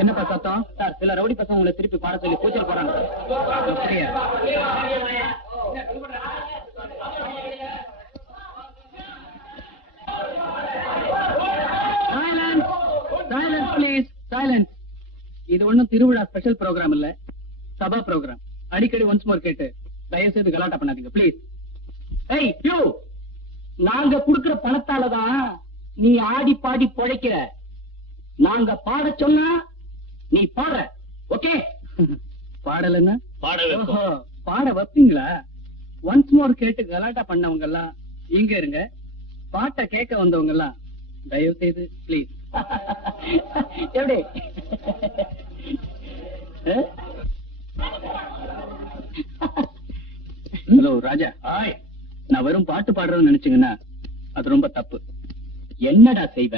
என்னப்பா சத்தம்? சார், சில ரவுடி பசங்க உங்களை திருப்பி பாட சொல்லி கூச்சல் போறாங்க சார். இது ஒண்ணும் திருவிழா ஸ்பெஷல் ப்ரோக்ராம் இல்ல, சபா ப்ரோக்ராம். அடிக்கடி ஒன்ஸ் மோர் கேட்டு தயவு செய்து கலாட்டா பண்ணாதீங்க ப்ளீஸ். ஏய் யூ, நாங்க குடுக்கிற பணத்தாலதான் நீ ஆடி பாடி பொழைக்கிற. நாங்க பாட சொன்னா நீ பாடுற, ஓகே? பாடலன்னா பாட வைப்பீங்களா? ஒன்ஸ் மோர் கேட்டு கலாட்டா பண்ணவங்க எல்லாம் இங்க இருங்க, பாட்டை கேட்க வந்தவங்க எல்லாம் தயவு செய்து ப்ளீஸ். எப்படி? ஹலோ ராஜா, நான் வெறும் பாட்டு பாடுறேன்னு நினைச்சீங்கன்னா அது ரொம்ப தப்பு. என்னடா செய்வ?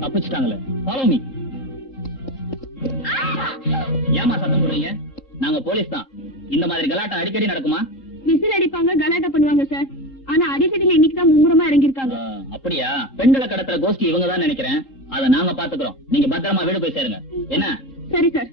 தப்பிச்சிட்டாங்களே, ஃபாலோ மீ. ஏமா சத்தம் போடுறீங்க? நாங்க போலீஸ் தான். இந்த மாதிரி கலாட்டா அடிக்கடி நடக்குமா? விசில் அடிப்பாங்க, கலாட்டா பண்ணுவாங்க சார். ஆனா அடிக்கடி இன்னைக்கு தான் மும்முரமா இறங்கிருக்காங்க. அப்படியா? பெண்களை கடத்துற கோஷ்டி இவங்க தான் நினைக்கிறேன். அதை நாங்க பாத்துக்கிறோம். நீங்க பத்திரமா வீடு போய் சேருங்க. என்ன? சரி சார்.